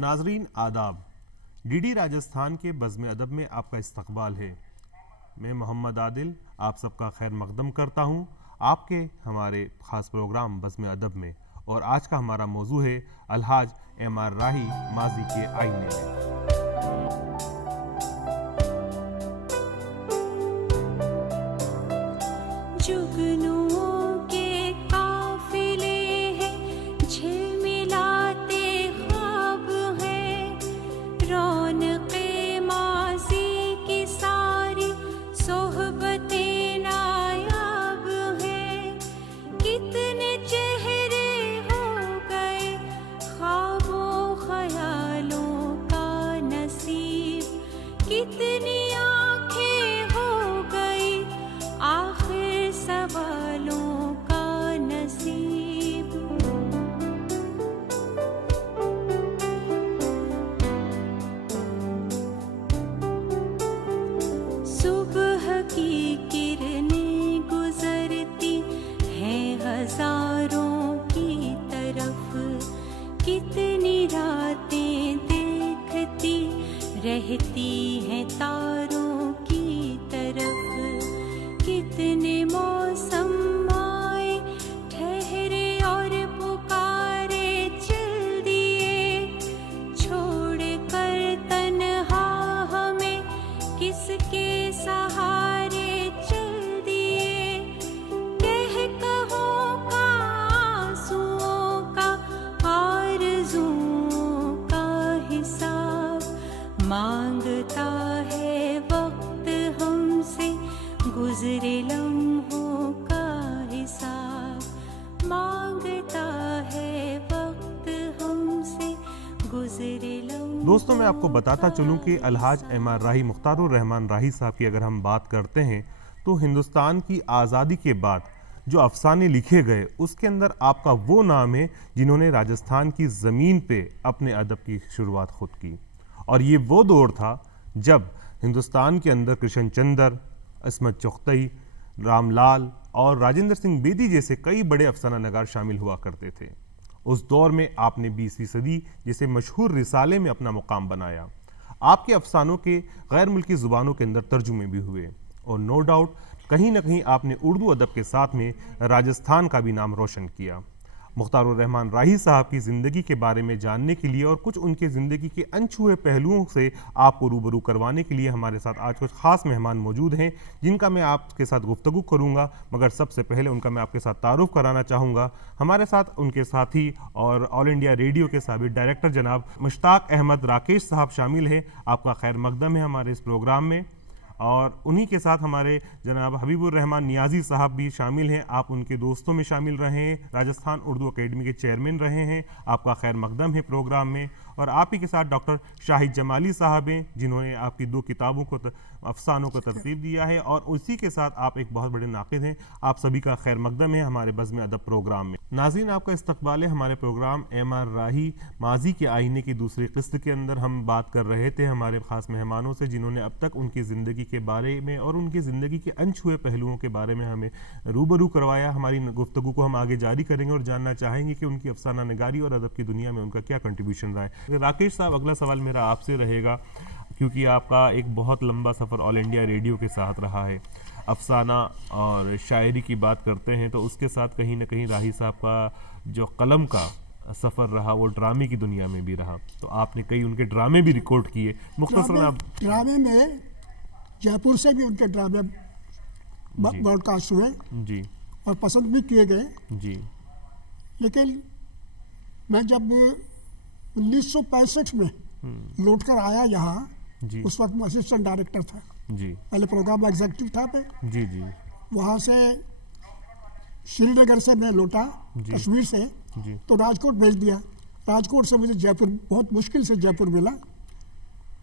नाजरीन आदाब, डीडी राजस्थान के बज़्म अदब में आपका इस्तकबाल है। मैं मोहम्मद आदिल आप सबका खैर मकदम करता हूँ आपके हमारे ख़ास प्रोग्राम बज़्म अदब में। और आज का हमारा मौजू है अलहाज एम.आर. राही माजी के आईने में। रहती हैं तारों की तरफ, कितने मौसम आए ठहरे और पुकारे चल दिए, छोड़ कर तन्हा हमें किसके सहारे चल दिए। कह कहो का आंसुओं का आरज़ुओं का हिसाब मांगता है वक्त हमसे, गुज़रे लम्हों का हिसाब मांगता है वक्त हमसे, गुज़रे लम्हों। दोस्तों, मैं आपको बताता चलूं कि अलहाज एम.आर. राही मुख्तारुर रहमान राही साहब की अगर हम बात करते हैं तो हिंदुस्तान की आज़ादी के बाद जो अफसाने लिखे गए उसके अंदर आपका वो नाम है जिन्होंने राजस्थान की ज़मीन पे अपने अदब की शुरुआत खुद की। और ये वो दौर था जब हिंदुस्तान के अंदर कृष्ण चंद्र, इस्मत चुगताई, रामलाल और राजेंद्र सिंह बेदी जैसे कई बड़े अफसाना नगार शामिल हुआ करते थे। उस दौर में आपने 20वीं सदी जैसे मशहूर रिसाले में अपना मुकाम बनाया। आपके अफसानों के गैर मुल्की ज़ुबानों के अंदर तर्जुमे भी हुए और नो डाउट कहीं ना कहीं आपने उर्दू अदब के साथ में राजस्थान का भी नाम रोशन किया। मुख्तारुर रहमान राही साहब की ज़िंदगी के बारे में जानने के लिए और कुछ उनके ज़िंदगी के अनछुए पहलुओं से आपको रूबरू करवाने के लिए हमारे साथ आज कुछ ख़ास मेहमान मौजूद हैं जिनका मैं आपके साथ गुफ्तगू करूंगा। मगर सबसे पहले उनका मैं आपके साथ तारुफ कराना चाहूँगा। हमारे साथ उनके साथी और ऑल इंडिया रेडियो के साबिक़ डायरेक्टर जनाब मुश्ताक अहमद राकेश साहब शामिल हैं। आपका खैर मकदम है हमारे इस प्रोग्राम में। और उन्हीं के साथ हमारे जनाब हबीबुर रहमान नियाज़ी साहब भी शामिल हैं। आप उनके दोस्तों में शामिल रहे हैं, राजस्थान उर्दू अकेडमी के चेयरमैन रहे हैं। आपका खैर मकदम है प्रोग्राम में। और आप ही के साथ डॉक्टर शाहिद जमाली साहब हैं जिन्होंने आपकी 2 किताबों को अफसानों को तरतीब दिया है। और उसी के साथ आप एक बहुत बड़े नाक़िद हैं। आप सभी का खैर मकदम है हमारे बज़्म अदब प्रोग्राम में। नाज़रीन, आपका इस्तकबाल है हमारे प्रोग्राम एम.आर. राही माजी के आईने की दूसरी किस्त के अंदर। हम बात कर रहे थे हमारे ख़ास मेहमानों से जिन्होंने अब तक उनकी ज़िंदगी के बारे में और उनकी ज़िंदगी के अनछुए पहलुओं के बारे में हमें रूबरू करवाया। हमारी गुफ्तगू को हम आगे जारी करेंगे और जानना चाहेंगे कि उनकी अफसाना नगारी और अदब की दुनिया में उनका क्या कंट्रीब्यूशन रहा है। राकेश साहब, अगला सवाल मेरा आपसे रहेगा क्योंकि आपका एक बहुत लंबा सफ़र ऑल इंडिया रेडियो के साथ रहा है। अफसाना और शायरी की बात करते हैं तो उसके साथ कहीं ना कहीं राही साहब का जो कलम का सफ़र रहा वो ड्रामे की दुनिया में भी रहा। तो आपने कई उनके ड्रामे भी रिकॉर्ड किए। मुख्तसरन आप ड्रामे में जयपुर से भी उनके ड्रामे ब्रॉडकास्ट हुए जी और पसंद भी किए गए जी। लेकिन मैं जब 1965 में लौट कर आया यहाँ, उस वक्त मैं असिस्टेंट डायरेक्टर था जी। पहले प्रोग्राम एग्जीक्यूटिव था मैं जी जी। वहाँ से श्रीनगर से मैं लौटा कश्मीर से जी। तो राजकोट भेज दिया। राजकोट से मुझे जयपुर बहुत मुश्किल से जयपुर मिला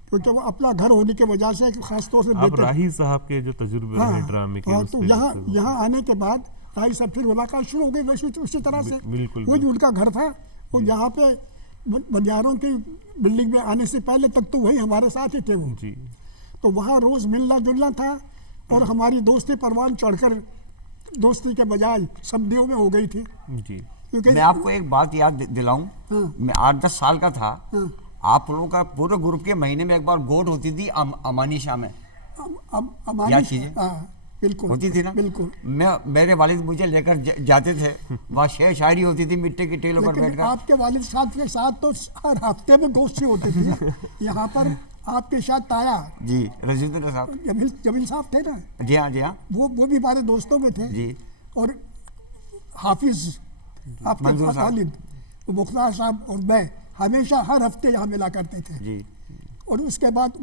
क्योंकि वो अपना घर होने की वजह से खास तौर से आप राही साहब के जो तजुर्बे रहे ड्रामे के तो यहाँ आने के बाद राही साहब फिर मुलाकात शुरू हो गई वैसे उसी तरह से। वो जो उनका घर था वो यहाँ पे बनियारों की बिल्डिंग में आने से पहले तक तो वही हमारे साथ ही थे वो जी। तो वहाँ रोज मिलना जुलना था और हमारी दोस्ती परवान चढ़कर दोस्ती के बजाय समधियों में हो गई थी जी। मैं आपको एक बात याद दिलाऊं, मैं 8-10 साल का था आप लोगों का पूरे ग्रुप के महीने में एक बार गोट होती थी अमानी शाह में, हमारी याद कीजिए। बिल्कुल होती थी ना। बिल्कुल। मेरे वालिद मुझे लेकर जाते थे, वहाँ शेर शायरी होती थी मिट्टी की टीलों पर लेकिन बैठकर। आपके वालिद साहब के साथ तो हर हफ्ते में गोश्त होते थे। यहाँ पर आपके साथ ताया जी रजीदुल्ला साहब, जमील साहब थे ना, जी हाँ जी हाँ, वो भी हमारे दोस्तों में थे। जी। और हाफिज आपके मंजूर साहब। वालिद मुख्तार साहब और मैं हमेशा हर हफ्ते यहाँ मिला करते थे। जी। और उसके बाद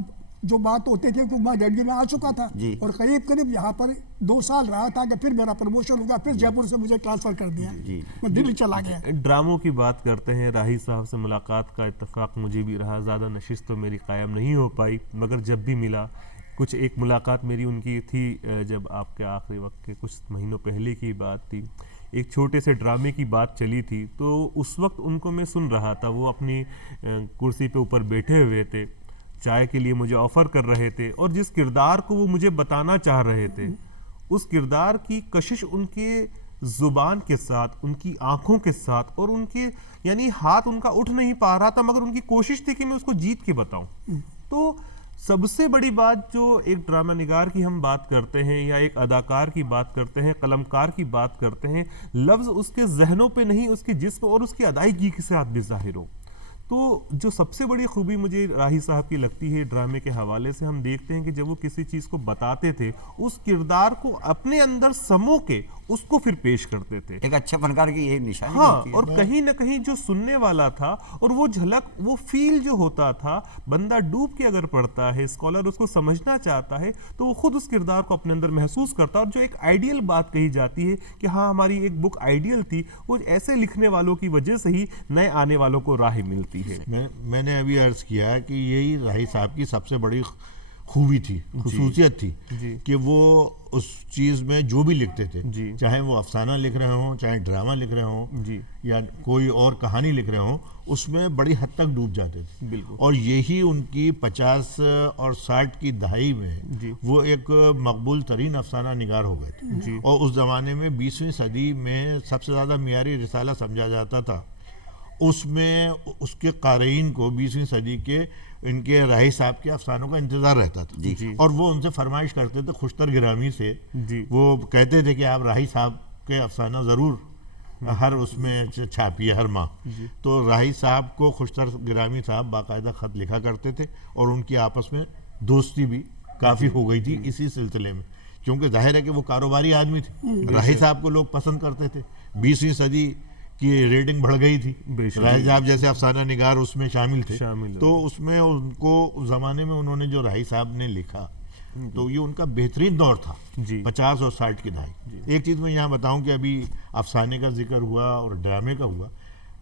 जो बात होती थी कि मैं रेडियो में आ चुका था जी। और करीब यहाँ पर 2 साल रहा था कि फिर मेरा प्रमोशन होगा, फिर जयपुर से मुझे ट्रांसफर कर दिया, जी। मैं दिल्ली चला गया। ड्रामों की बात करते हैं, राही साहब से मुलाकात का इत्तेफाक मुझे भी रहा। ज़्यादा नशिस्त तो मेरी कायम नहीं हो पाई, मगर जब भी मिला, कुछ एक मुलाकात मेरी उनकी थी जब आपके आखिरी वक्त के कुछ महीनों पहले की बात थी। एक छोटे से ड्रामे की बात चली थी, तो उस वक्त उनको मैं सुन रहा था। वो अपनी कुर्सी पे ऊपर बैठे हुए थे, चाय के लिए मुझे ऑफर कर रहे थे, और जिस किरदार को वो मुझे बताना चाह रहे थे, उस किरदार की कशिश उनके जुबान के साथ, उनकी आंखों के साथ, और उनके यानी हाथ उनका उठ नहीं पा रहा था, मगर उनकी कोशिश थी कि मैं उसको जीत के बताऊं। तो सबसे बड़ी बात जो एक ड्रामा निगार की हम बात करते हैं, या एक अदाकार की बात करते हैं, कलमकार की बात करते हैं, लफ्ज़ उसके जहनों पे नहीं, उसके जिस्म और उसकी अदायगी के साथ भी जाहिर हो। तो जो सबसे बड़ी खूबी मुझे राही साहब की लगती है ड्रामे के हवाले से, हम देखते हैं कि जब वो किसी चीज़ को बताते थे, उस किरदार को अपने अंदर समो के उसको फिर पेश करते थे। एक अच्छे फनकार की ये निशानी हाँ, होती है। और कहीं ना कहीं जो सुनने वाला था, और वो झलक, वो फील जो होता था, बंदा डूब के अगर पढ़ता है, स्कॉलर उसको समझना चाहता है, तो वो खुद उस किरदार को अपने अंदर महसूस करता है। और जो एक आइडियल बात कही जाती है कि हाँ हमारी एक बुक आइडियल थी, वो ऐसे लिखने वालों की वजह से ही नए आने वालों को राह मिलती है। मैंने अभी अर्ज किया कि यही राही साहब की सबसे बड़ी खूबी थी, खुसूसियत थी, कि वो उस चीज़ में जो भी लिखते थे, चाहे वो अफसाना लिख रहे हों, चाहे ड्रामा लिख रहे हों, या कोई और कहानी लिख रहे हों, उसमें बड़ी हद तक डूब जाते थे। बिल्कुल। और यही उनकी 50 और 60 की दहाई में वो एक मकबूल तरीन अफसाना निगार हो गए थे। और उस ज़माने में 20वीं सदी में सबसे ज़्यादा मियारी रिसाला समझा जाता था। उसमें उसके क़ारीन को 20वीं सदी के इनके राही साहब के अफसानों का इंतज़ार रहता था। और वो उनसे फरमाइश करते थे खुशतर गिरामी से, वो कहते थे कि आप राही साहब के अफसाना ज़रूर हर उसमें छापिए हर माह। तो राही साहब को खुशतर गिरामी साहब बाकायदा ख़त लिखा करते थे, और उनकी आपस में दोस्ती भी काफ़ी हो गई थी इसी सिलसिले में, क्योंकि जाहिर है कि वो कारोबारी आदमी थे। राही साहब को लोग पसंद करते थे। 20वीं सदी की रेटिंग बढ़ गई थी, राही साहब जैसे अफसाना निगार उसमें शामिल थे। तो उसमें उनको उस ज़माने में उन्होंने जो राही साहब ने लिखा, तो ये उनका बेहतरीन दौर था 50 और 60 की दहाई। एक चीज़ मैं यहाँ बताऊँ कि अभी अफसाने का जिक्र हुआ और ड्रामे का हुआ,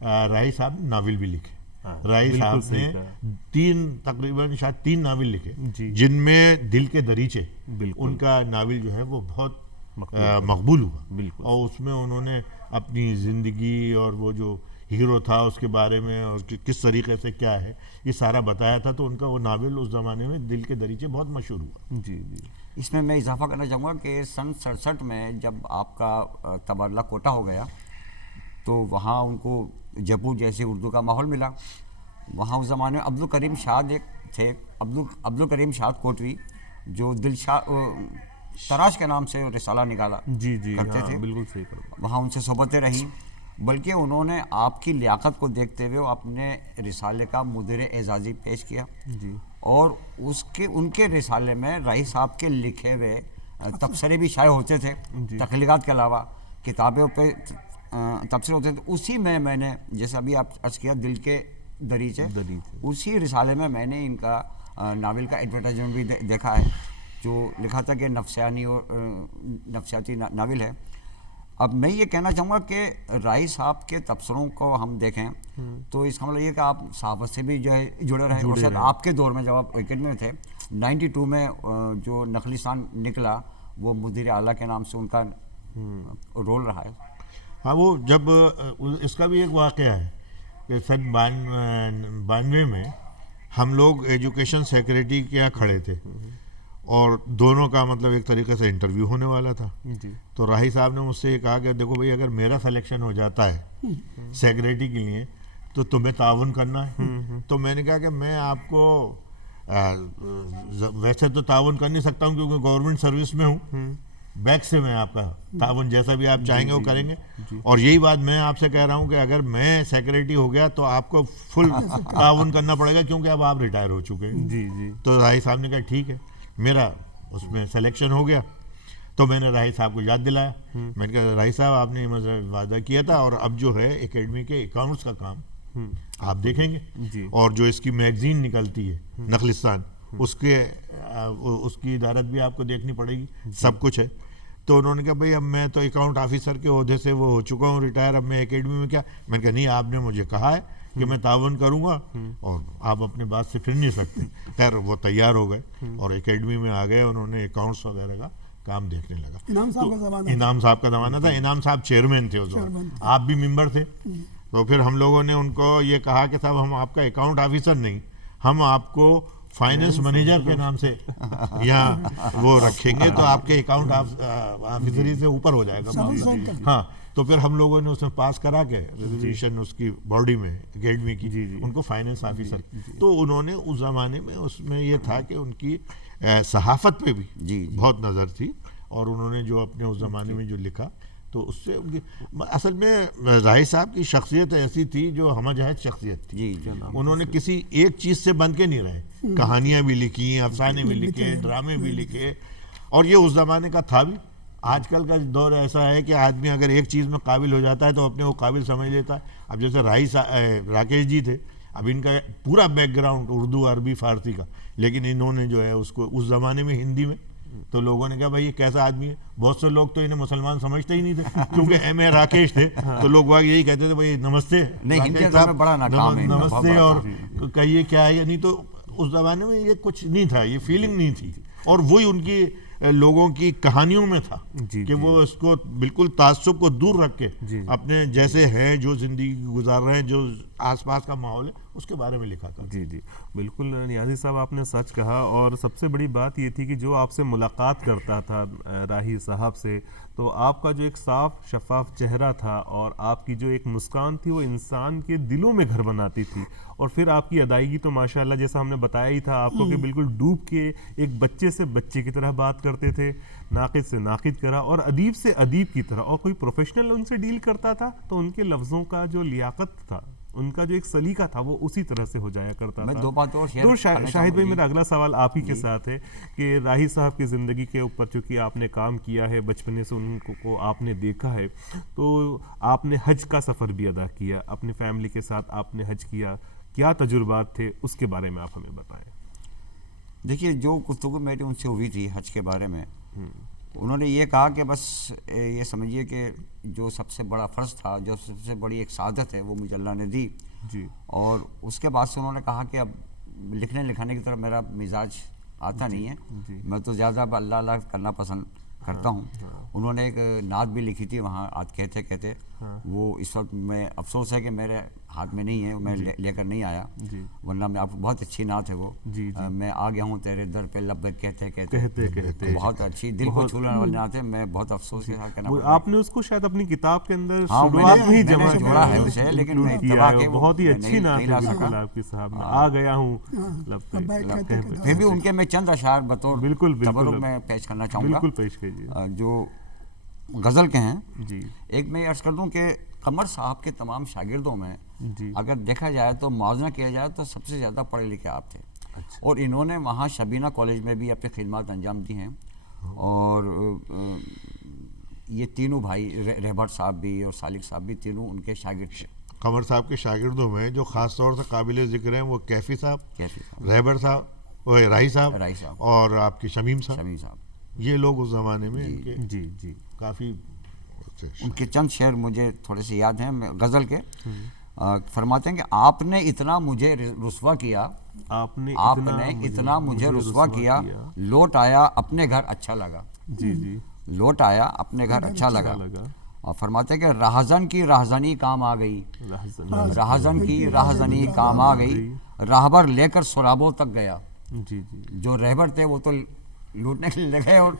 राही साहब ने नावल भी लिखे। राही साहब ने तकरीबन शायद 3 नावल लिखे, जिनमें दिल के दरीचे उनका नावल जो है वो बहुत मकबूल हुआ। और उसमें उन्होंने अपनी ज़िंदगी और वो जो हीरो था उसके बारे में, और किस तरीके से क्या है, ये सारा बताया था। तो उनका वो नावल उस ज़माने में दिल के दरीचे बहुत मशहूर हुआ। इसमें मैं इजाफा करना चाहूँगा कि सन 67 में जब आपका तबादला कोटा हो गया, तो वहाँ उनको जयपुर जैसे उर्दू का माहौल मिला। वहाँ उस ज़माने में अब्दुल करीम शाद एक थे, अब्दुल करीम शाद कोटवी, जो तराश के नाम से रिसाला निकाला करते थे। बिल्कुल सही करो। वहाँ उनसे सोबतें रहीं, बल्कि उन्होंने आपकी लियाकत को देखते हुए अपने रिसाले का मुदीर एजाज़ी पेश किया। और उनके रिसाले में राही साहब के लिखे हुए तबसरे भी शाये होते थे, तख्लीक़ात के अलावा किताबों पे तबसरे होते थे। उसी में मैंने, जैसे अभी आप अर्ज़ किया, दिल के दरीचे, उसी रिसाले में मैंने इनका नावल का एडवर्टाइजमेंट भी देखा है, जो लिखा था कि नफसियाती नावल है। अब मैं ये कहना चाहूँगा कि राही साहब के तबसरों को हम देखें तो इसका मतलब ये कि आप सहाफ़त से भी जो है जुड़े रहे। और शायद आपके दौर में जब आप विकेट में थे 92 में जो नखलिस्तान निकला, वो मुदीर आला के नाम से उनका रोल रहा है। हाँ, वो जब इसका भी एक वाक़या है कि सन 92 में हम लोग एजुकेशन सेक्रेटरी के यहाँ खड़े थे, और दोनों का मतलब एक तरीके से इंटरव्यू होने वाला था। तो राही साहब ने मुझसे ये कहा कि देखो भाई, अगर मेरा सिलेक्शन हो जाता है सेक्रेटरी के लिए, तो तुम्हें ताउन करना है। तो मैंने कहा कि मैं आपको वैसे तो ताउन कर नहीं सकता हूँ क्योंकि गवर्नमेंट सर्विस में हूँ, बैक से मैं आपका ताउन जैसा भी आप चाहेंगे वो करेंगे। और यही बात मैं आपसे कह रहा हूँ कि अगर मैं सेक्रेटरी हो गया तो आपको फुल ताउन करना पड़ेगा क्योंकि अब आप रिटायर हो चुके हैं। जी जी। तो राही साहब ने कहा ठीक है, मेरा उसमें सिलेक्शन हो गया। तो मैंने राही साहब को याद दिलाया, मैंने कहा राही साहब आपने मतलब वादा किया था और अब जो है एकेडमी के अकाउंट्स का काम आप देखेंगे जी। और जो इसकी मैगजीन निकलती है नखलिस्तान उसकी इदारत भी आपको देखनी पड़ेगी, सब कुछ है। तो उन्होंने कहा भाई अब मैं तो अकाउंट ऑफिसर के ओहदे से वो हो चुका हूँ रिटायर, अब मैं एकेडमी में क्या। मैंने कहा नहीं, आपने मुझे कहा है कि मैं तावन करूँगा और आप अपने बात से फिर नहीं सकते। खैर वो तैयार हो गए और एकेडमी में आ गए, उन्होंने अकाउंट्स वगैरह का काम देखने लगा। इनाम साहब का ज़माना, इनाम साहब का ज़माना था, इनाम साहब चेयरमैन थे उस वक्त, आप भी मेंबर थे। तो फिर हम लोगों ने उनको ये कहा कि साहब हम आपका अकाउंट ऑफिसर नहीं, हम आपको फाइनेंस मैनेजर के नाम से यहाँ वो रखेंगे तो आपके अकाउंट ऑफिसरी से ऊपर हो जाएगा। हाँ, तो फिर हम लोगों ने उसमें पास करा के रेजोल्यूशन उसकी बॉडी में अकेडमी की उनको फाइनेंस ऑफिसर। तो उन्होंने उस ज़माने में उसमें ये था कि उनकी सहाफ़त पे भी बहुत नज़र थी और उन्होंने जो अपने उस ज़माने में जो लिखा तो उससे उनकी असल में राही साहब की शख्सियत ऐसी थी जो हमजहत शख्सियत थी। उन्होंने किसी एक चीज़ से बंध के नहीं रहे, कहानियाँ भी लिखी, अफसाने भी लिखे, ड्रामे भी लिखे। और ये उस ज़माने का था भी। आजकल का दौर ऐसा है कि आदमी अगर एक चीज़ में काबिल हो जाता है तो अपने को काबिल समझ लेता है। अब जैसे राकेश जी थे, अब इनका पूरा बैकग्राउंड उर्दू, अरबी, फ़ारसी का, लेकिन इन्होंने जो है उसको उस ज़माने में हिंदी में, तो लोगों ने कहा भाई ये कैसा आदमी है। बहुत से लोग तो इन्हें मुसलमान समझते ही नहीं थे क्योंकि एम.ए. राकेश थे। तो लोग वाग यही कहते थे भाई नमस्ते, नमस्ते और कहिए क्या है। नहीं तो उस ज़माने में ये कुछ नहीं था, ये फीलिंग नहीं थी। और वही उनकी लोगों की कहानियों में था कि वो इसको बिल्कुल ताज्जुब को दूर रख के अपने जैसे हैं, जो ज़िंदगी गुजार रहे हैं, जो आसपास का माहौल है, उसके बारे में लिखा था। जी जी, बिल्कुल नियाज़ी साहब आपने सच कहा। और सबसे बड़ी बात ये थी कि जो आपसे मुलाकात करता था राही साहब से, तो आपका जो एक साफ शफाफ चेहरा था और आपकी जो एक मुस्कान थी वो इंसान के दिलों में घर बनाती थी। और फिर आपकी अदायगी तो माशाल्लाह जैसा हमने बताया ही था आपको कि बिल्कुल डूब के एक बच्चे से बच्चे की तरह बात करते थे, नाकिद से नाकिद करा और अदीब से अदीब की तरह। और कोई प्रोफेशनल उनसे डील करता था तो उनके लफ्ज़ों का जो लियाकत था, उनका जो एक सलीका था, वो उसी तरह से हो जाया करता था। दो बात और शेयर शाहिद भाई, मेरा अगला सवाल आप ही के साथ है कि राही साहब की ज़िंदगी के ऊपर चूँकि आपने काम किया है, बचपने से उनको आपने देखा है, तो आपने हज का सफ़र भी अदा किया, अपनी फैमिली के साथ आपने हज किया, क्या तजुर्बात थे उसके बारे में आप हमें बताएं। देखिए, जो गुफ्तगू मेरी उनसे हुई थी हज के बारे में, उन्होंने ये कहा कि बस ये समझिए कि जो सबसे बड़ा फ़र्ज़ था, जो सबसे बड़ी एक सादत है, वो मुझे अल्लाह ने दी जी। और उसके बाद से उन्होंने कहा कि अब लिखने लिखाने की तरफ मेरा मिजाज आता नहीं है, मैं तो ज़्यादा अल्लाह अल्लाह करना पसंद करता हूँ। उन्होंने एक नात भी लिखी थी वहाँ, आज कहते कहते वो इस वक्त मैं अफसोस है कि मेरे हाथ में नहीं है, मैं लेकर नहीं आया, वरना मैं आपको बहुत अच्छी नात है वो। मैं आ गया हूँ तेरे दर पे लब्बैक कहते कहते बहुत अच्छी दिल को छूने वाली नात है। मैं बहुत अफसोस के साथ कहना, आपने उसको शायद अपनी किताब के अंदर शुरुआत में ही जमा जोड़ा है उसे, लेकिन मैं बहुत ही अच्छी नात है बिल्कुल आपकी साहब, आ गया हूँ लब्बैक। फिर भी उनके मैं चंद अशार बतौर बिल्कुल मैं पेश करना चाहूँगा, बिल्कुल पेश कीजिए, जो गज़ल के हैं जी। एक मैं अर्ज़ कर दूं कि कमर साहब के तमाम शागिर्दों में अगर देखा जाए तो मुआवजा किया जाए तो सबसे ज़्यादा पढ़े लिखे आप थे। अच्छा। और इन्होंने वहाँ शबीना कॉलेज में भी अपनी खिदमत अंजाम दी हैं। और ये तीनों भाई रहबर साहब भी और सालिक साहब भी, तीनों उनके शागिर्द थे। कमर साहब के शागिर्दों में जो ख़ास तौर से काबिल ज़िक्र हैं वो कैफ़ी साहब, रहबर साहब, राही साहब और आपके शमीम साहब। ये लोग उस ज़माने में जी काफ़ी उनके चंद शेर मुझे थोड़े से याद हैं गज़ल के। फरमाते हैं कि आपने इतना मुझे रुस्वा किया, आपने इतना मुझे रुस्वा किया, लौट आया अपने घर अच्छा लगा। जी जी, लौट आया अपने घर अच्छा लगा। और फरमाते हैं कि राहजन की राहजनी काम आ गई, राहजन की राहजनी काम आ गई, राहबर लेकर सुराबों तक गया। जी जी, जो रहबर थे वो तो लूटने के लिए लगे और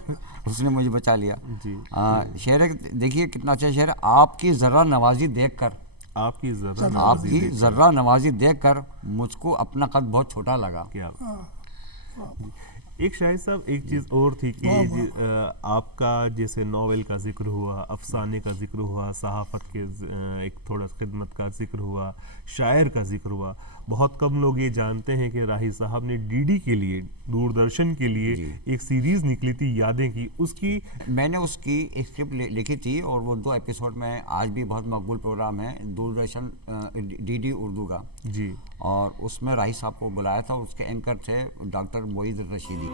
उसने मुझे बचा लिया जी। शेर देखिए कितना अच्छा शेर है। आपकी ज़रा नवाजी देखकर आपकी जर्रा नवाजी देखकर मुझको अपना कद बहुत छोटा लगा। क्या एक शाहिद साहब एक चीज़ और थी कि आपका जैसे नॉवेल का जिक्र हुआ, अफसाने का जिक्र हुआ, सहाफ़त के एक थोड़ा खिदमत का जिक्र हुआ, शायर का जिक्र हुआ। बहुत कम लोग ये जानते हैं कि राही साहब ने डीडी के लिए, दूरदर्शन के लिए एक सीरीज़ निकली थी यादें की, उसकी मैंने उसकी एक स्क्रिप्ट लिखी थी और वो 2 एपिसोड में आज भी बहुत मकबूल प्रोग्राम है दूरदर्शन डीडी उर्दू का जी। और उसमें राही साहब को बुलाया था, उसके एंकर थे डॉक्टर मोईद रशीदी।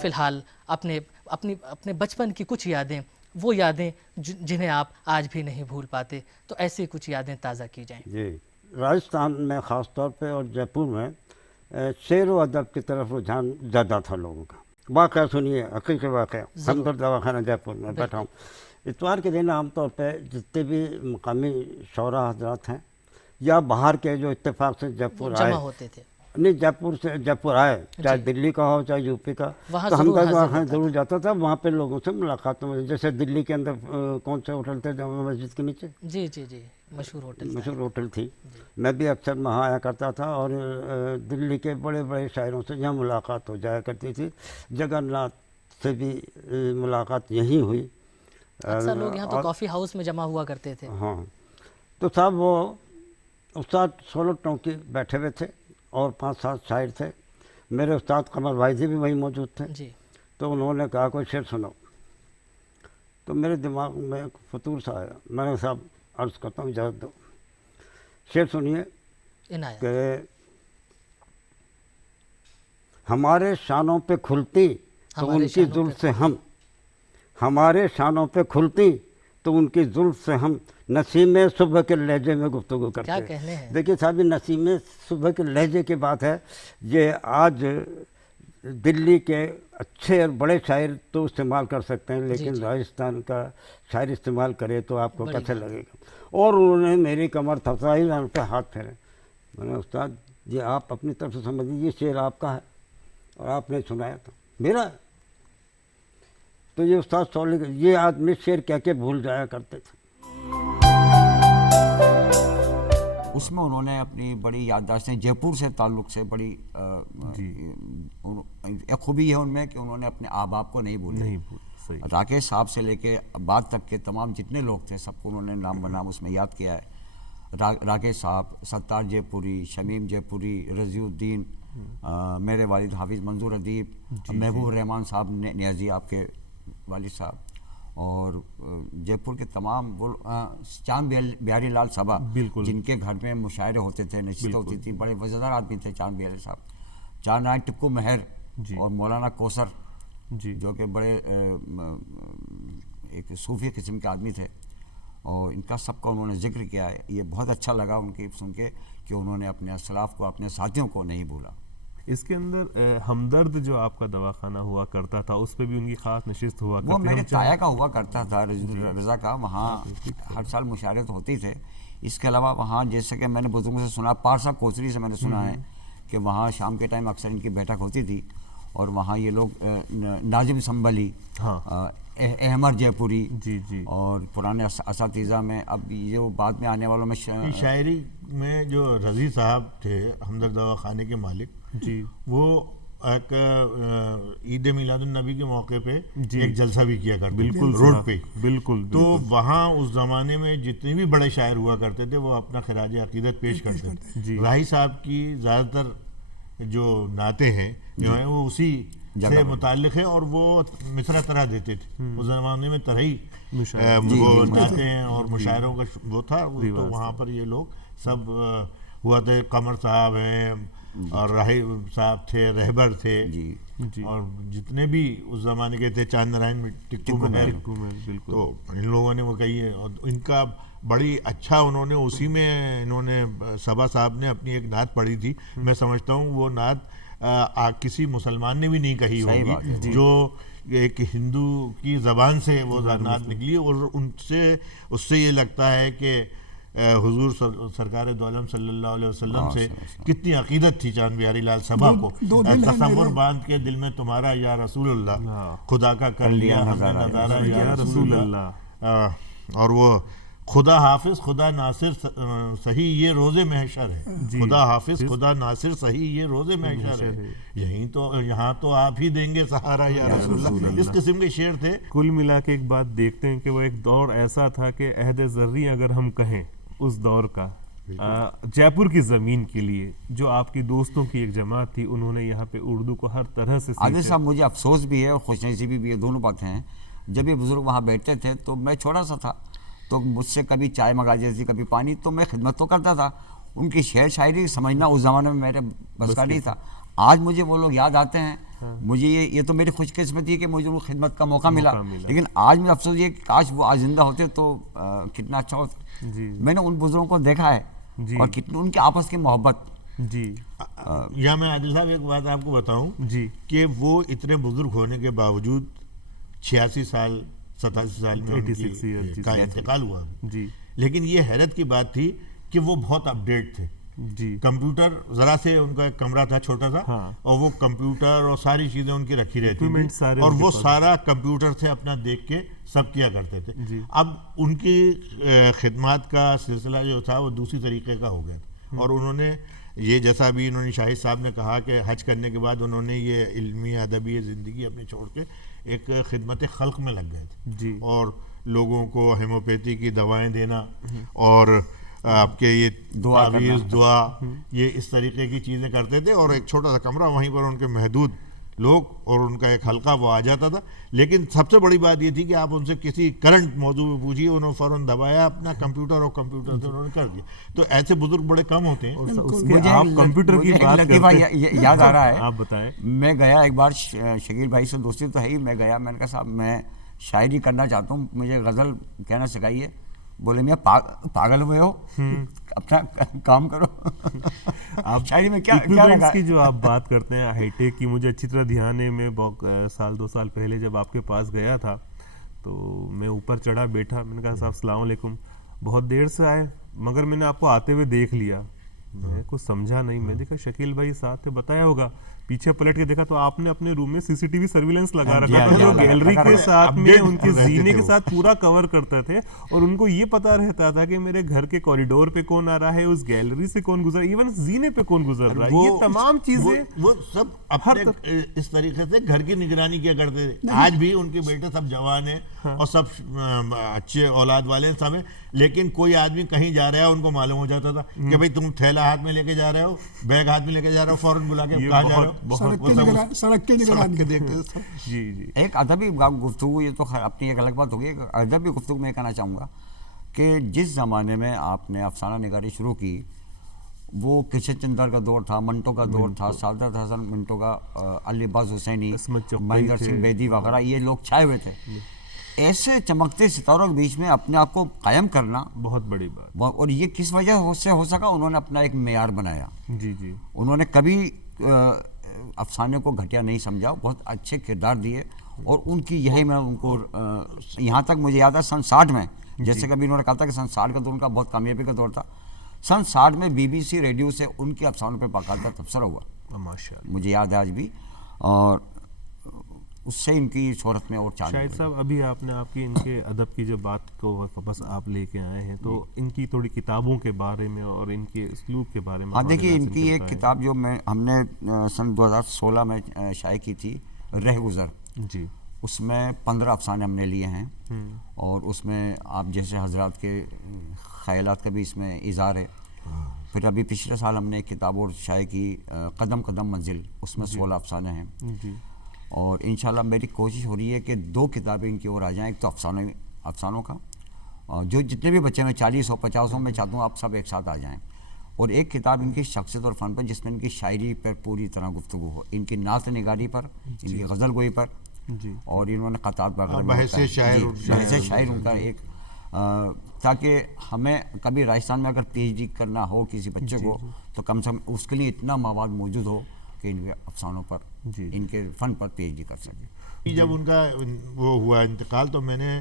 फिलहाल अपने बचपन की कुछ यादें, वो यादें जिन्हें आप आज भी नहीं भूल पाते, तो ऐसी कुछ यादें ताज़ा की जाएं। जी, राजस्थान में ख़ास तौर पे और जयपुर में शेर व अदब की तरफ रुझान ज़्यादा था लोगों का। वाक़या सुनिए, हकीकी वाक़या। हमदर्द दवाखाना जयपुर में बैठा हूँ। इतवार के दिन आमतौर पर जितने भी मकामी शौरा हजरात हैं या बाहर के जो इत्तेफाक से जयपुर आए होते थे, नहीं जयपुर आए, चाहे दिल्ली का हो चाहे यूपी का, तो हमदर्द दवाखाना जरूर जाता था। वहाँ पे लोगों से मुलाकात में, जैसे दिल्ली के अंदर कौन से होटल थे जामा मस्जिद के नीचे, जी जी जी, मशहूर होटल थी। मैं भी अक्सर वहाँ आया करता था और दिल्ली के बड़े बड़े शायरों से यहाँ मुलाकात हो जाया करती थी। जगन्नाथ से भी मुलाकात यहीं हुई। अक्सर लोग यहाँ तो कॉफ़ी हाउस में जमा हुआ करते थे। हाँ, तो साहब वो उस्ताद सोलह टोंकी बैठे हुए थे और 5-7 शायर थे। मेरे उस्ताद कमर भाई जी भी वहीं मौजूद थे जी। तो उन्होंने कहा कोई शेर सुनो, तो मेरे दिमाग में एक फतूर सा आया। मैंने साहब अर्ज़ करता हूँ इजाज़त दो, शेर सुनिए कि हमारे शानों पे खुलती तो उनकी जुल्फ़ से हम, हमारे शानों पे खुलती तो उनकी जुल्फ़ से हम नसीमे सुबह के लहजे में गुफ्तगू करते हैं। क्या कहने हैं। देखिए साहब, नसीमे सुबह के लहजे की बात है। ये आज दिल्ली के अच्छे और बड़े शायर तो इस्तेमाल कर सकते हैं, लेकिन राजस्थान का शायर इस्तेमाल करे तो आपको कैसे लगेगा। और उन्होंने मेरी कमर थपथाई, उन पर हाथ फेरे। मैंने उस्ताद ये आप अपनी तरफ से समझ लीजिए, शेर आपका है और आपने सुनाया था मेरा है। तो ये उस्ताद सौली, ये आदमी शेर कह के भूल जाया करते थे। उसमें उन्होंने अपनी बड़ी याददाश्तें, जयपुर से ताल्लुक़ से बड़ी एक खूबी है उनमें कि उन्होंने अपने आबाप को नहीं भूला। राकेश साहब से लेके बाद तक के तमाम जितने लोग थे सबको उन्होंने नाम बनाम उसमें याद किया है। राकेश साहब, सत्तार जयपुरी, शमीम जयपुरी, रज़ीउद्दीन, मेरे वालिद हाफिज़ मंजूर अदीब, महबूब रहमान साहब नियाज़ी आपके वालिद साहब, और जयपुर के तमाम वो चांद बिहारी लाल सभा, जिनके घर में मुशायरे होते थे, नशीद होती थी, बड़े वज़नदार आदमी थे चांद बिहारी साहब। चांद नारायण टिक्कू मेहर और मौलाना कौसर जो कि बड़े एक सूफी किस्म के आदमी थे, और इनका सबका उन्होंने जिक्र किया है। ये बहुत अच्छा लगा उनकी सुन के कि उन्होंने अपने असलाफ को, अपने साथियों को नहीं भूला। इसके अंदर हमदर्द जो आपका दवाखाना हुआ करता था, उस पर भी उनकी खास नशिस्त हुआ करती, वो मेरे ताया का हुआ करता था, रज़ा का। वहाँ हर साल मुशायरे तो होते थे। इसके अलावा वहाँ जैसे कि मैंने बुजुर्गों से सुना, पारसा कोचरी से मैंने सुना है कि वहाँ शाम के टाइम अक्सर इनकी बैठक होती थी और वहाँ ये लोग नाजिम संभली, अहमद जयपुरी जी और पुराने असातिज़ा में, अब ये बाद में आने वालों में शायरी में जो रज़ी साहब थे हमदर्द दवाखाने के मालिक जी, वो एक ईद मिलादुन्नबी के मौके पे एक जलसा भी किया करते, बिल्कुल रोड पे, बिल्कुल। तो वहाँ उस ज़माने में जितने भी बड़े शायर हुआ करते थे वो अपना खिराज अकीदत पेश करते थे। राही साहब की ज़्यादातर जो नाते हैं जो हैं वो उसी से मुताल्लिक़ है और वो मिसरा तरह देते थे। उस ज़माने में तरही वो नाते हैं और मुशायरों का वो था। तो वहाँ पर ये लोग सब हुआ थे। कमर साहब हैं और राही साहब थे, रहबर थे जी। और जितने भी उस ज़माने के थे, चांद नारायण टिक्कू में, तो इन लोगों ने वो कही है। और इनका बड़ी अच्छा उन्होंने उसी में इन्होंने सबा साहब ने अपनी एक नात पढ़ी थी। मैं समझता हूँ वो नात किसी मुसलमान ने भी नहीं कही होगी, जो एक हिंदू की ज़बान से वो नात निकली। और उससे ये लगता है कि हुजूर सरकार दो आलम सल्लल्लाहु अलैहि वसल्लम से कितनी अकीदत थी चांद बिहारी लाल सभा को। तसव्वुर बांध के दिल में तुम्हारा या रसूल अल्लाह, खुदा का कर लिया हमने नज़ारा या रसूल अल्लाह। और वो खुदा हाफिज खुदा नासिर सही ये रोज़े महशर है। खुदा हाफिज खुदा नासिर सही ये रोज़े महशर है। यहाँ तो आप ही देंगे सहारा या रसूलल्लाह। इस किस्म के शेर थे। कुल मिला के एक बात देखते हैं कि वो एक दौर ऐसा था कि अहद ज़र्री अगर हम कहें उस दौर का, जयपुर की ज़मीन के लिए जो आपकी दोस्तों की एक जमात थी, उन्होंने यहाँ पे उर्दू को हर तरह से आदिल साहब, मुझे अफसोस भी है और खुशनसीबी भी है, दोनों बातें हैं। जब ये बुज़ुर्ग वहाँ बैठते थे तो मैं छोटा सा था, तो मुझसे कभी चाय मंगा जैसी कभी पानी, तो मैं खिदमत तो करता था। उनकी शेर शायरी समझना उस ज़माने में मेरे बस का नहीं था। आज मुझे वो लोग याद आते हैं। हाँ। मुझे ये तो मेरी खुशकिस्मती है कि मुझे उनको खिदमत का मौका मिला। लेकिन आज मुझे अफसोस ये काश वो आज जिंदा होते तो कितना अच्छा होता। मैंने उन बुजुर्गों को देखा है और कितनी उनकी आपस की मोहब्बत। जी या मैं आदिल साहब एक बात आपको बताऊं जी कि वो इतने बुजुर्ग होने के बावजूद 86 साल 87 साल में उनका इंतकाल हुआ जी। लेकिन ये हैरत की बात थी कि वो बहुत अपडेट थे जी। कंप्यूटर जरा से उनका एक कमरा था छोटा सा। हाँ। और वो कंप्यूटर और सारी चीजें उनकी रखी रहती थी और वो सारा कंप्यूटर से अपना देख के सब किया करते थे। अब उनकी खिदमत का सिलसिला जो था वो दूसरी तरीके का हो गया और उन्होंने ये जैसा अभी इन्होंने शाहिद साहब ने कहा कि हज करने के बाद उन्होंने ये इल्मी अदबी ज़िंदगी अपनी छोड़ के एक खिदमत खल्क में लग गए थे जी। और लोगों को हेमोपैथी की दवाएं देना और आपके ये दुआ ये इस तरीके की चीज़ें करते थे और एक छोटा सा कमरा, वहीं पर उनके महदूद लोग और उनका एक हल्का वो आ जाता था। लेकिन सबसे बड़ी बात ये थी कि आप उनसे किसी करंट मौजू में पूछिए, उन्होंने फ़ौरन दबाया अपना कंप्यूटर और कंप्यूटर से उन्होंने कर दिया। तो ऐसे बुजुर्ग बड़े कम होते हैं। मुझे आप कंप्यूटर की बात करते हैं, याद आ रहा है, आप बताएं। मैं गया एक बार, शकील भाई से दोस्ती तो है ही, मैं गया, मैंने कहा साहब मैं शायरी करना चाहता हूँ, मुझे गज़ल कहना सिखाइए। बोले मियाँ पागल हुए हो, अपना काम करो। आप शायरी में क्या लगा? की जो आप बात करते हैं हाईटेक की, मुझे अच्छी तरह ध्यान है। मैं साल 2 साल पहले जब आपके पास गया था तो मैं ऊपर चढ़ा बैठा, मैंने कहा साहब अस्सलाम वालेकुम। बहुत देर से आए मगर मैंने आपको आते हुए देख लिया, मैं कुछ समझा नहीं। मैं देखा शकील भाई साथ थे, बताया होगा। पीछे पलट के देखा तो आपने अपने रूम में सीसीटीवी सर्विलेंस लगा रखा था जो गैलरी के साथ में उनके जीने के साथ पूरा कवर करते थे और उनको ये पता रहता था कि मेरे घर के कॉरिडोर पे कौन आ रहा है, उस गैलरी से कौन गुजर, इवन जीने पे कौन गुजर रहा है, ये तमाम चीजें वो सब अपने इस तरीके से घर की निगरानी किया करते थे। आज भी उनके बेटे सब जवान है और सब अच्छे औलाद वाले सब है, लेकिन कोई आदमी कहीं जा रहा है उनको मालूम हो जाता था कि भाई तुम थैला हाथ में लेके जा रहे हो, बैग हाथ में लेके जा रहे हो, फौरन बुला के कहाँ जा रहे हो। सड़क के निगरानी देखते जी जी। एक अदबी गुफ्तगू, ये तो अपनी एक अलग बात होगी, एक अदबी गुफ्तगू में कहना चाहूँगा कि जिस ज़माने में आपने अफसाना निगारी शुरू की, वो किशन चंदर का दौर था, मंटो का दौर था, सादत हसन मिंटो का, अली अब्बास हुसैनी, महेंद्र सिंह बेदी वगैरह, ये लोग छाए हुए थे। ऐसे चमकते सितारों के बीच में अपने आप को कायम करना बहुत बड़ी बात। और ये किस वजह से हो सका, उन्होंने अपना एक मेयार बनाया। जी जी। उन्होंने कभी अफसाने को घटिया नहीं समझा, बहुत अच्छे किरदार दिए और उनकी यही मैं उनको यहाँ तक मुझे याद है सन 60 में, जैसे कभी उन्होंने कहा था कि सन 60 का दौर उनका बहुत कामयाबी का दौर था। सन 60 में BBC रेडियो से उनके अफसानों पे बाकायदा तबसरा हुआ, माशाअल्लाह, मुझे याद है आज भी। और उससे इनकी शोहरत में और चाल। शाहिद साहब, अभी आपने आपकी इनके अदब की जो बात को वापस आप लेके आए हैं, तो इनकी थोड़ी किताबों के बारे में और इनके उसलूब के बारे में। हाँ देखिए, इनकी एक किताब जो हमने सन 2016 में शाये की थी, रह गुज़र जी, उसमें 15 अफसाने हमने लिए हैं और उसमें आप जैसे हजरात के ख्यालात का भी इसमें इज़हार है। फिर अभी पिछले साल हमने एक किताब और शाये की, कदम कदम मंजिल, उसमें 16 अफसाने हैं जी। और इंशाल्लाह मेरी कोशिश हो रही है कि 2 किताबें इनकी ओर आ जाएं। एक तो अफसानों का, और जो जितने भी बच्चे मैं 40 हो 50 हो, मैं चाहता हूँ आप सब एक साथ आ जाएं। और एक किताब इनकी शख्सियत और फ़न पर, जिसमें इनकी शायरी पर पूरी तरह गुफ्तगू हो, इनकी नात निगारी पर, इनकी गज़ल गोई पर जी। और इन्होंने ख़ताब वगैरह शायर उनका एक, ताकि हमें कभी राजस्थान में अगर PhD करना हो किसी बच्चे को, तो कम से कम उसके लिए इतना मवाद मौजूद हो कि इनके अफसानों पर, इनके फ़न पर PhD कर सके। जब उनका वो हुआ इंतकाल, तो मैंने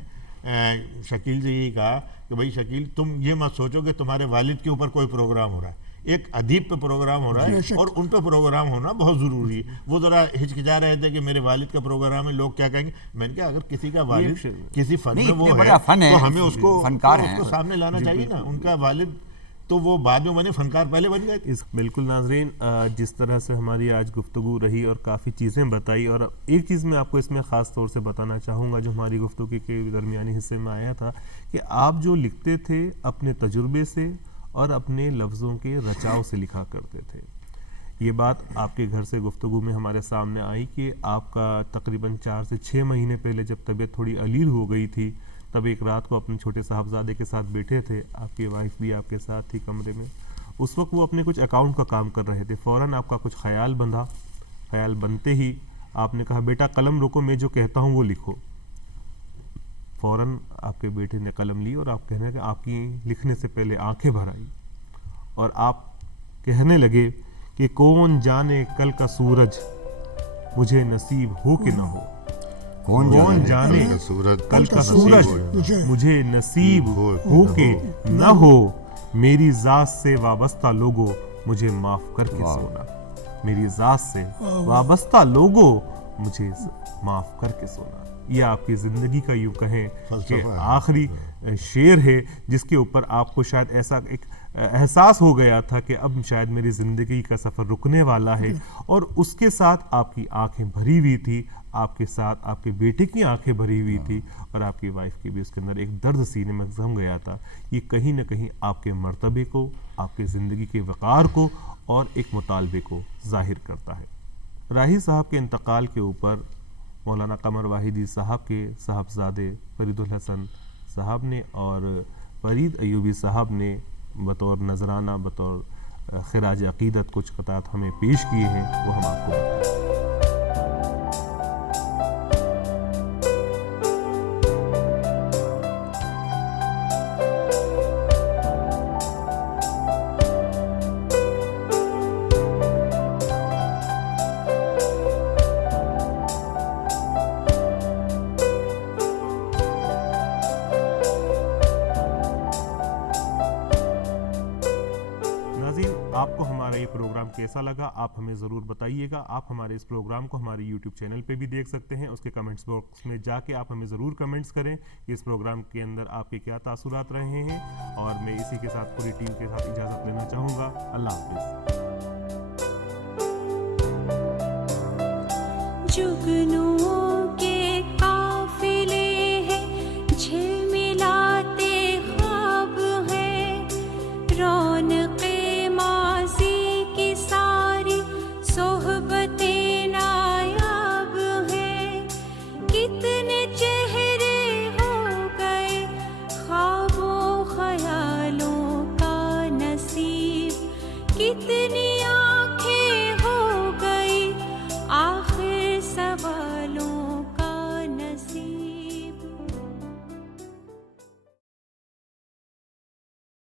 शकील से यही कहा कि भाई शकील, तुम ये मत सोचो कि तुम्हारे वालिद के ऊपर कोई प्रोग्राम हो रहा है, एक अदीब पे प्रोग्राम हो रहा है और उन पे प्रोग्राम होना बहुत ज़रूरी है। वो ज़रा हिचकिचा रहे थे कि मेरे वालिद का प्रोग्राम है, लोग क्या कहेंगे। मैंने कहा अगर किसी का वालिद किसी फन में वो है तो हमें उसको सामने लाना चाहिए ना। उनका वालिद तो वो बाद में बने, फनकार पहले बन गए। बिल्कुल नाजरीन, जिस तरह से हमारी आज गुफ्तगू रही और काफ़ी चीज़ें बताई, और एक चीज़ मैं आपको इसमें ख़ास तौर से बताना चाहूँगा जो हमारी गुफ्तगू के दरमियानी हिस्से में आया था कि आप जो लिखते थे अपने तजुर्बे से और अपने लफ्ज़ों के रचाव से लिखा करते थे। ये बात आपके घर से गुफ्तगू में हमारे सामने आई कि आपका तकरीबन 4 से 6 महीने पहले जब तबीयत थोड़ी अलील हो गई थी, तब एक रात को अपने छोटे साहबजादे के साथ बैठे थे, आपकी वाइफ भी आपके साथ थी कमरे में। उस वक्त वो अपने कुछ अकाउंट का काम कर रहे थे। फ़ौरन आपका कुछ ख्याल बंधा। ख्याल बनते ही आपने कहा, बेटा कलम रोको, मैं जो कहता हूँ वो लिखो। फ़ौरन आपके बेटे ने कलम ली और आप कहने कि आपकी लिखने से पहले आंखें भर आई और आप कहने लगे कि कौन जाने कल का सूरज मुझे नसीब हो कि ना हो, कौन जाने कल का सूरज मुझे नसीब हो के न हो, मेरी जात से वाबस्ता लोगो मुझे माफ करके सोना, मेरी जात से वाबस्ता लोगो मुझे माफ करके सोना। यह आपकी ज़िंदगी का यूँ कहें कि आखिरी शेर है जिसके ऊपर आपको शायद ऐसा एक एहसास हो गया था कि अब शायद मेरी ज़िंदगी का सफ़र रुकने वाला है। और उसके साथ आपकी आंखें भरी हुई थी, आपके साथ आपके बेटे की आंखें भरी हुई थी और आपकी वाइफ की भी उसके अंदर एक दर्द सीने में जम गया था। ये कहीं ना कहीं आपके मर्तबे को, आपके ज़िंदगी के वक़ार को और एक मुतालबे को ज़ाहिर करता है। राही साहब के इंतकाल के ऊपर मौलाना कमर वाहिदी साहब के साहबजादे फरीदुल हसन साहब ने और फरीद अयूबी साहब ने बतौर नजराना, बतौर खिराज अकीदत कुछ क़तात हमें पेश किए हैं, वो हम आपको बताएं। आपको हमारा ये प्रोग्राम कैसा लगा आप हमें ज़रूर बताइएगा। आप हमारे इस प्रोग्राम को हमारे YouTube चैनल पे भी देख सकते हैं। उसके कमेंट्स बॉक्स में जाके आप हमें ज़रूर कमेंट्स करें कि इस प्रोग्राम के अंदर आपके क्या तासुरात रहे हैं। और मैं इसी के साथ पूरी टीम के साथ इजाज़त लेना चाहूँगा। अल्लाह हाफ़िज़।